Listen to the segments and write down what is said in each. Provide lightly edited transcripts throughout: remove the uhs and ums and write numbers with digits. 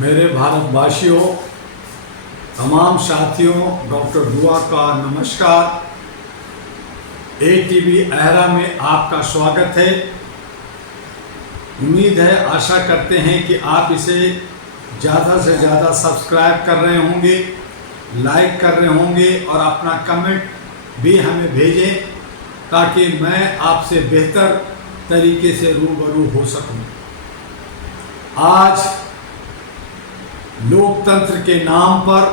मेरे भारतवासियों, तमाम साथियों, डॉक्टर दुआ का नमस्कार। ATV अहरा में आपका स्वागत है। उम्मीद है, आशा करते हैं कि आप इसे ज़्यादा से ज़्यादा सब्सक्राइब कर रहे होंगे, लाइक कर रहे होंगे और अपना कमेंट भी हमें भेजें ताकि मैं आपसे बेहतर तरीके से रूबरू हो सकूं। आज लोकतंत्र के नाम पर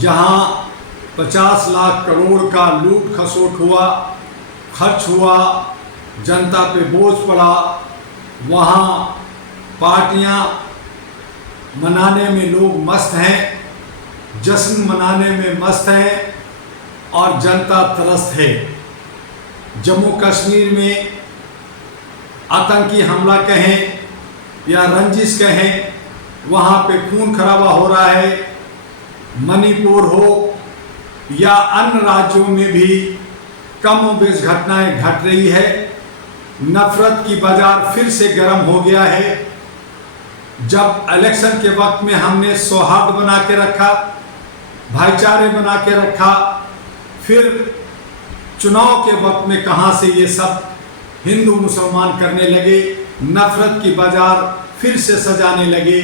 जहां 50 लाख करोड़ का लूट खसोट हुआ, खर्च हुआ, जनता पे बोझ पड़ा, वहां पार्टियां मनाने में लोग मस्त हैं, जश्न मनाने में मस्त हैं और जनता त्रस्त है। जम्मू कश्मीर में आतंकी हमला कहें या रंजिश कहें, वहाँ पे खून खराबा हो रहा है। मणिपुर हो या अन्य राज्यों में भी कमोबेश घटनाएं घट रही है। नफरत की बाजार फिर से गर्म हो गया है। जब इलेक्शन के वक्त में हमने सौहार्द बना के रखा, भाईचारे बना के रखा, फिर चुनाव के वक्त में कहां से ये सब हिंदू मुसलमान करने लगे, नफरत की बाजार फिर से सजाने लगे।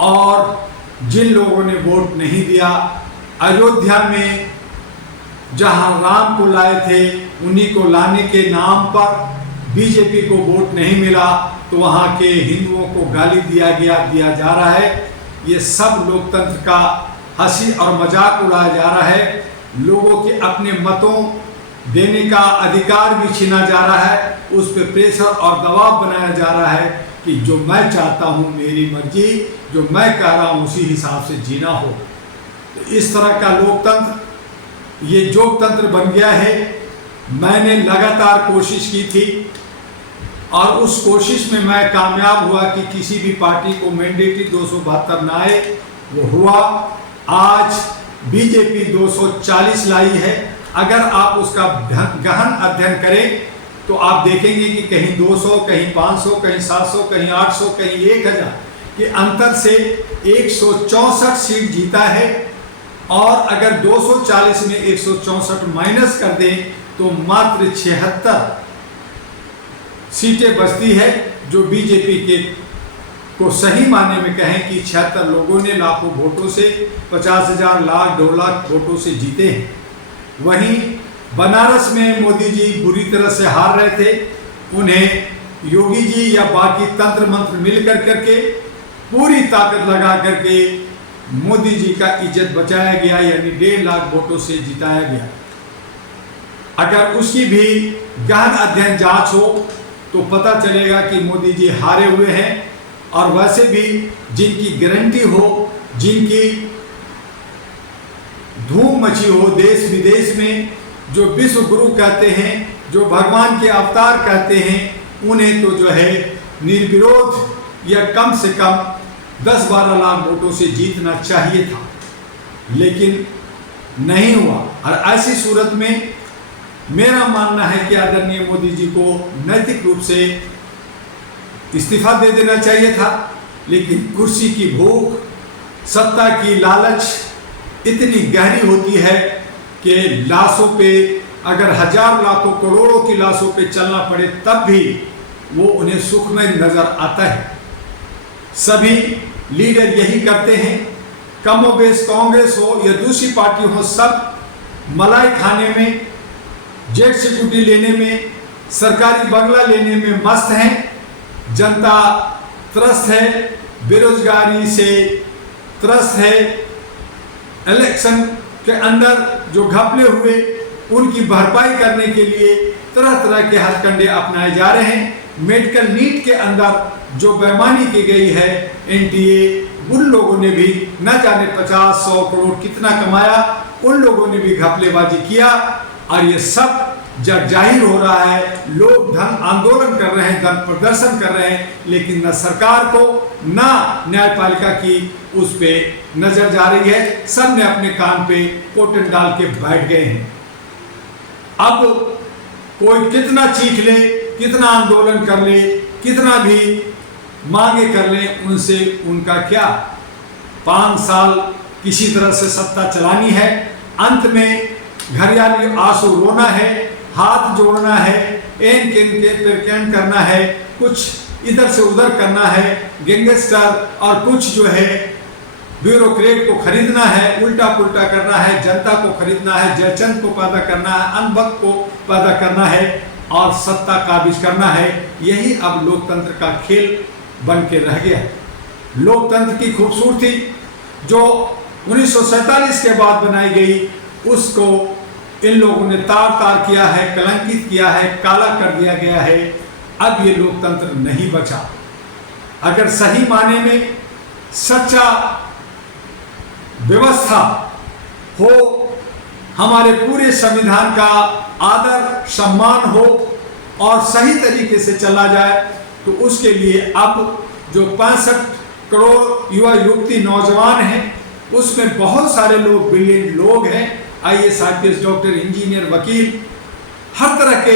और जिन लोगों ने वोट नहीं दिया, अयोध्या में जहां राम को लाए थे, उन्हीं को लाने के नाम पर बीजेपी को वोट नहीं मिला तो वहां के हिंदुओं को गाली दिया जा रहा है। ये सब लोकतंत्र का हंसी और मजाक उड़ाया जा रहा है। लोगों के अपने मतों देने का अधिकार भी छीना जा रहा है। उस पर प्रेशर और दबाव बनाया जा रहा है कि जो मैं चाहता हूं, मेरी मर्जी, जो मैं कह रहा हूं उसी हिसाब से जीना हो। तो इस तरह का लोकतंत्र ये जोगतंत्र बन गया है। मैंने लगातार कोशिश की थी और उस कोशिश में मैं कामयाब हुआ कि किसी भी पार्टी को मैंडेटरी 272 ना आए। वो हुआ। आज बीजेपी 240 लाई है। अगर आप उसका गहन अध्ययन करें तो आप देखेंगे कि कहीं 200, कहीं 500, कहीं 700, कहीं 800, कहीं 1000 के अंतर से 164 सीट जीता है। और अगर 240 में 164 माइनस कर दें तो मात्र 76 सीटें बचती है, जो बीजेपी के को सही माने में कहें कि 76 लोगों ने लाखों वोटों से 50,000, लाख, 2 लाख वोटों से जीते हैं। वहीं बनारस में मोदी जी बुरी तरह से हार रहे थे। उन्हें योगी जी या बाकी तंत्र मंत्र मिल करके पूरी ताकत लगा करके मोदी जी का इज्जत बचाया गया, यानी 1.5 लाख वोटों से जिताया गया। अगर उसकी भी गहन अध्ययन जांच हो तो पता चलेगा कि मोदी जी हारे हुए हैं। और वैसे भी जिनकी गारंटी हो, जिनकी धूम मची हो देश विदेश में, जो विश्व गुरु कहते हैं, जो भगवान के अवतार कहते हैं, उन्हें तो जो है निर्विरोध या कम से कम 10-12 लाख वोटों से जीतना चाहिए था, लेकिन नहीं हुआ। और ऐसी सूरत में मेरा मानना है कि आदरणीय मोदी जी को नैतिक रूप से इस्तीफा दे देना चाहिए था। लेकिन कुर्सी की भूख, सत्ता की लालच इतनी गहरी होती है कि लाशों पे, अगर 1000 लाखों करोड़ों की लाशों पे चलना पड़े तब भी वो उन्हें सुखमय नजर आता है। सभी लीडर यही करते हैं। कमोबेश कांग्रेस हो या दूसरी पार्टी हो, सब मलाई खाने में, जेट सिक्योरिटी लेने में, सरकारी बंगला लेने में मस्त हैं। जनता त्रस्त है, बेरोजगारी से त्रस्त है। इलेक्शन के अंदर जो घपले हुए उनकी भरपाई करने के लिए तरह तरह के हथकंडे अपनाए जा रहे हैं। मेडिकल नीट के अंदर जो बेईमानी की गई है, NTA, उन लोगों ने भी न जाने 50-100 करोड़ कितना कमाया, उन लोगों ने भी घपलेबाजी किया। और ये सब जब जाहिर हो रहा है, लोग धन आंदोलन कर रहे हैं, धन प्रदर्शन कर रहे हैं, लेकिन न सरकार को न न्यायपालिका की उस पे नजर जा रही है। सब ने अपने कान पे पोटन डाल के बैठ गए हैं। अब कोई कितना चीख ले, कितना आंदोलन कर ले, कितना भी मांगे कर लें, उनसे उनका क्या। 5 साल किसी तरह से सत्ता चलानी है, अंत में घरियाली आंसू रोना है, हाथ जोड़ना है, एन केन के पेरकैन करना है, कुछ इधर से उधर करना है, गैंगस्टर और कुछ जो है ब्यूरोक्रेट को खरीदना है, उल्टा पुल्टा करना है, जनता को खरीदना है, जयचंद को पैदा करना है, अनभक्त को पैदा करना है और सत्ता काबिज करना है। यही अब लोकतंत्र का खेल बन के रह गया। लोकतंत्र की खूबसूरती जो 1947 के बाद बनाई गई, उसको इन लोगों ने तार तार किया है, कलंकित किया है, काला कर दिया गया है। अब ये लोकतंत्र नहीं बचा। अगर सही माने में सच्चा व्यवस्था हो, हमारे पूरे संविधान का आदर सम्मान हो और सही तरीके से चला जाए, तो उसके लिए अब जो 65 करोड़ युवा युवती नौजवान हैं, उसमें बहुत सारे लोग ब्रिलियंट लोग हैं, IAS IPS डॉक्टर इंजीनियर वकील हर तरह के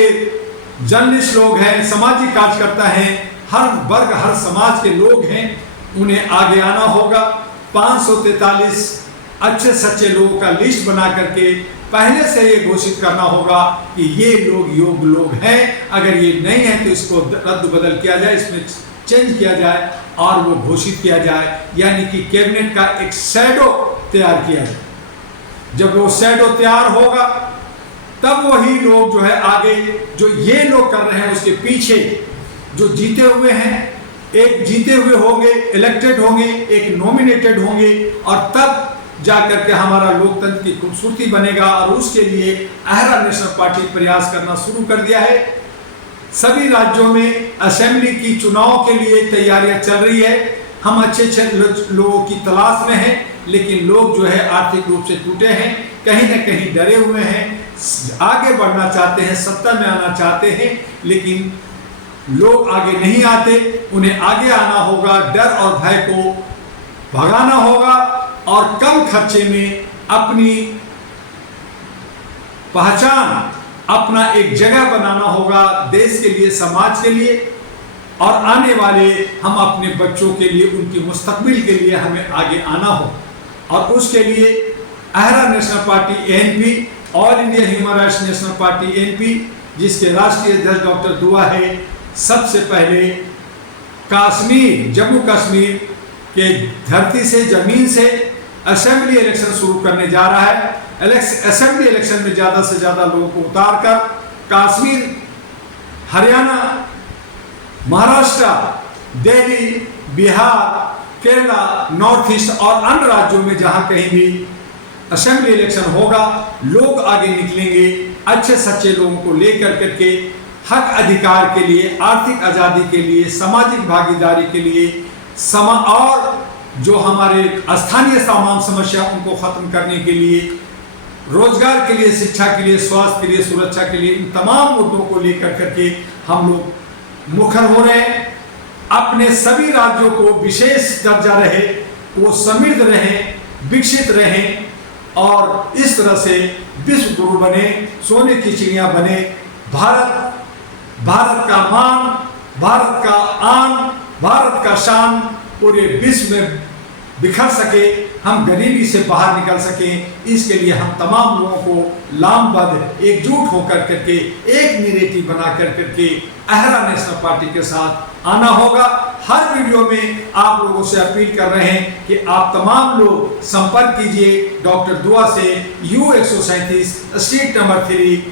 जर्नलिस्ट लोग हैं, सामाजिक कार्यकर्ता हैं, हर वर्ग हर समाज के लोग हैं। उन्हें आगे आना होगा। 543 अच्छे सच्चे लोगों का लिस्ट बना करके पहले से ये घोषित करना होगा कि ये लोग योग्य लोग हैं। अगर ये नहीं है तो इसको रद्द बदल किया जाए, इसमें चेंज किया जाए और वो घोषित किया जाए, यानी कि कैबिनेट का एक शैडो तैयार किया जाए। जब वो शैडो तैयार होगा तब वही लोग जो है आगे जो ये लोग कर रहे हैं उसके पीछे जो जीते हुए हैं, एक जीते हुए होंगे, इलेक्टेड होंगे, एक नॉमिनेटेड होंगे और तब जाकर के हमारा लोकतंत्र की खूबसूरती बनेगा। और उसके लिए अहरा नेशनल पार्टी प्रयास करना शुरू कर दिया है। सभी राज्यों में असेंबली की चुनाव के लिए तैयारियां चल रही है। हम अच्छे लोगों की तलाश में हैं, लेकिन लोग जो है आर्थिक रूप से टूटे हैं, कहीं ना कहीं डरे हुए हैं, आगे बढ़ना चाहते हैं, सत्ता में आना चाहते हैं, लेकिन लोग आगे नहीं आते। उन्हें आगे आना होगा, डर और भय को भगाना होगा और कम खर्चे में अपनी पहचान, अपना एक जगह बनाना होगा देश के लिए, समाज के लिए और आने वाले हम अपने बच्चों के लिए, उनकी मुस्तकबिल के लिए हमें आगे आना हो। और उसके लिए अहरा national party ANP, all India human rights national party ANP, जिसके राष्ट्रीय अध्यक्ष डॉक्टर दुआ है, सबसे पहले कश्मीर, जम्मू कश्मीर के धरती से, जमीन से असेंबली इलेक्शन शुरू करने जा रहा है। असेंबली इलेक्शन में ज़्यादा से ज़्यादा लोगों को उतार कर कश्मीर, हरियाणा, महाराष्ट्र, दिल्ली, बिहार, केरला, नॉर्थ ईस्ट और अन्य राज्यों में जहां कहीं भी असेंबली इलेक्शन होगा, लोग आगे निकलेंगे अच्छे सच्चे लोगों को लेकर करके, हक अधिकार के लिए, आर्थिक आज़ादी के लिए, सामाजिक भागीदारी के लिए, और जो हमारे स्थानीय तमाम समस्या उनको खत्म करने के लिए, रोजगार के लिए, शिक्षा के लिए, स्वास्थ्य के लिए, सुरक्षा के लिए, इन तमाम मुद्दों को लेकर करके हम लोग मुखर हो रहे हैं। अपने सभी राज्यों को विशेष दर्जा रहे, वो समृद्ध रहें, विकसित रहें और इस तरह से विश्व गुरु बने, सोने की चिड़िया बने। भारत का मान, भारत का आन, भारत का शान पूरे विश्व में बिखर सके, हम गरीबी से बाहर निकल सकें। इसके लिए हम तमाम लोगों को लामबद्ध, एकजुट होकर करके एक नैरेटिव बना कर करके अहरा नेशनल पार्टी के साथ आना होगा। हर वीडियो में आप लोगों से अपील कर रहे हैं कि आप तमाम लोग संपर्क कीजिए डॉक्टर दुआ से, U137 street number 3,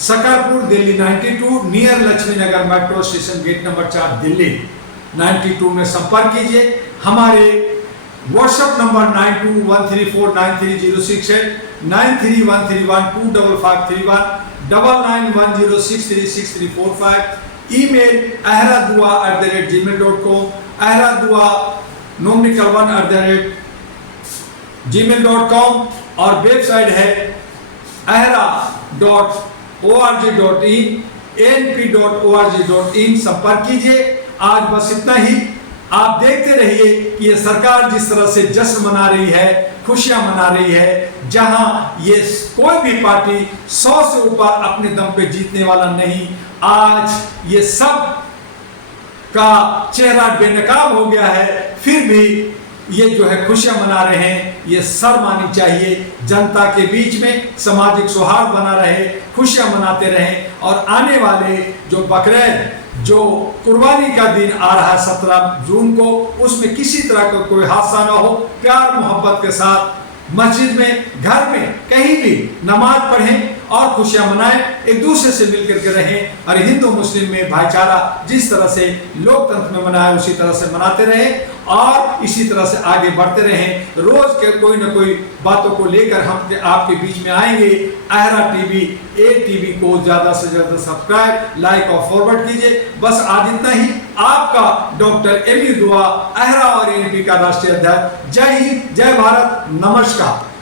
Shakarpur, Delhi 92, near Laxmi Nagar metro station, gate number 4, Delhi 92 में संपर्क कीजिए। हमारे व्हाट्सएप नंबर 9213493006 है, 9313125531, 9910636345, ईमेल ahradua@gmail.com, ahradua@gmail.com और वेबसाइट है ahra.org.in, anp.org.in। संपर्क कीजिए। आज बस इतना ही। आप देखते रहिए कि ये सरकार जिस तरह से जश्न मना रही है, खुशियां मना रही है, जहां ये कोई भी पार्टी 100 से ऊपर अपने दम पे जीतने वाला नहीं। आज ये सब का चेहरा बेनकाब हो गया है, फिर भी ये जो है खुशियां मना रहे हैं, ये शर्म आनी चाहिए। जनता के बीच में सामाजिक सौहार्द बना रहे, खुशियां मनाते रहें और आने वाले जो बकरीद, जो कुर्बानी का दिन आ रहा है 17 जून को, उसमें किसी तरह का कोई हादसा ना हो। प्यार मोहब्बत के साथ मस्जिद में, घर में, कहीं भी नमाज पढ़ें और खुशियां मनाएं, एक दूसरे से मिलकर के रहें और हिंदू मुस्लिम में भाईचारा जिस तरह से लोकतंत्र में मनाए उसी तरह से मनाते रहें और इसी तरह से आगे बढ़ते रहें। रोज के कोई ना कोई बातों को लेकर हम आपके बीच में आएंगे। अहरा टीवी, ए टीवी को ज्यादा से ज्यादा सब्सक्राइब, लाइक और फॉरवर्ड कीजिए। बस आज इतना ही। आपका डॉक्टर एमी दुआ, अहरा और एनपी का राष्ट्रीय अध्यक्ष। जय हिंद, जय भारत, नमस्कार।